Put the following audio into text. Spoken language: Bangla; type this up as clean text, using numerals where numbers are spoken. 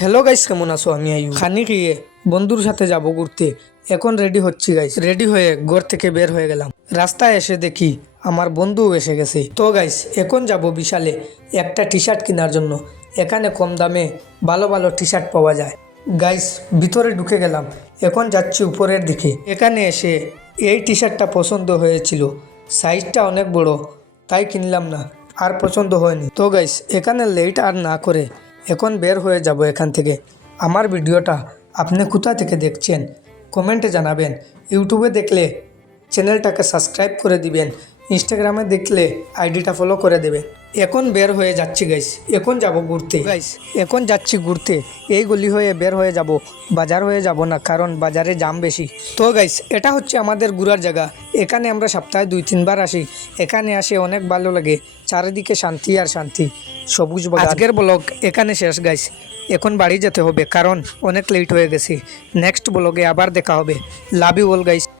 হ্যালো গাইস, কেমন আছো? আমি আয়ু। খানি খেয়ে বন্ধুর সাথে যাব ঘুরতে। এখন রেডি হচ্ছি গাইস। রেডি হয়ে ঘর থেকে বের হয়ে গেলাম। রাস্তায় এসে দেখি আমার বন্ধু এসে গেছে। তো গাইস, এখন যাব বিশালে একটা টি শার্ট কেনার জন্য। এখানে কম দামে ভালো ভালো টি শার্ট পাওয়া যায়। গাইস, ভিতরে ঢুকে গেলাম। এখন যাচ্ছি উপরের দিকে। এখানে এসে এই টি শার্টটা পছন্দ হয়েছিল। সাইজটা অনেক বড়, তাই কিনলাম না, আর পছন্দ হয়নি। তো গাইস, এখানে লেট আর না করে এখন বের হয়ে যাব এখান থেকে। আমার ভিডিওটা আপনি কোথা থেকে দেখছেন কমেন্টে জানাবেন। ইউটিউবে দেখলে চ্যানেলটাকে সাবস্ক্রাইব করে দিবেন, ইনস্টাগ্রামে দেখলে আইডিটা ফলো করে দেবেন। এখন বের হয়ে যাচ্ছি গাইস। এখন যাব ঘুরতে গাইস। এখন যাচ্ছি ঘুরতে। এই গলি হয়ে বের হয়ে যাব, বাজার হয়ে যাব না, কারণ বাজারে জাম বেশি। তো গাইস, এটা হচ্ছে আমাদের ঘোরার জায়গা। এখানে আমরা সপ্তাহে 2-3 বার আসি। এখানে আসে অনেক ভালো লাগে। চারিদিকে শান্তি আর শান্তি, সবুজ বাগান। আজকের ব্লগ এখানে শেষ গাইস। এখন বাড়ি যেতে হবে, কারণ অনেক লেট হয়ে গেছে। নেক্সট ব্লগে আবার দেখা হবে। Love you all guys.